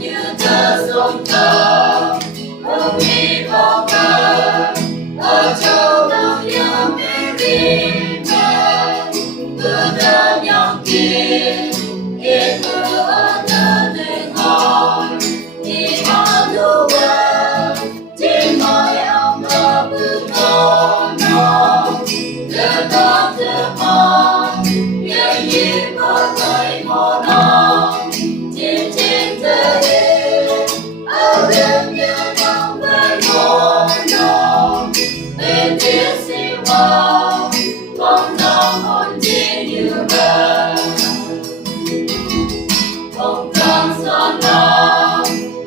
như thơ sông thơ hương đi vào ngờ ở châu đông nhớ đi về cứ đỡ nhau kia yên mưa nở tình ngồi đi vào thu về chỉ mỏi ông mơ bước ngon ngon đưa con đưa con nhớ như mơ người mồ non trên thế ở bên như lòng với mồ non bên phía si hoa con non hôn chi như bờ không cần xa nào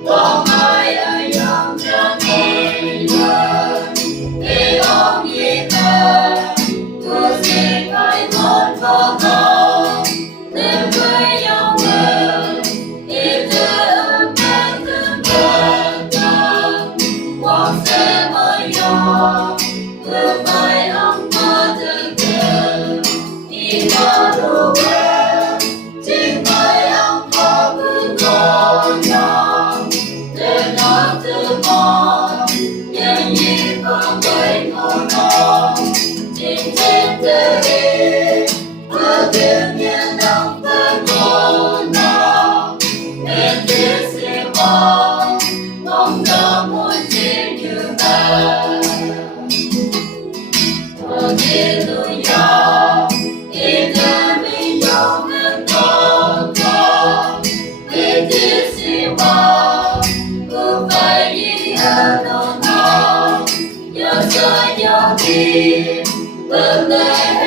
có ai ở trong cho người lớn để ông gì ta cứ gì phải một vô con đến với nhau người đi thương bên thương bên con sẽ mới nhau cứ phải ông mơ thương thương đi vào đủ bên chính phải ông mơ cứ ngồi nhau để nói từ mòn nhớ như con với ngồi non trên thế đi vừa thương nhiên đông với ngồi non bên phía si hoa mong đó muốn chỉ như ta Hallelujah in the middle of the bên phía si hoa cứ phải đi ở đâu nào nhớ rơi nhớ đi bước lên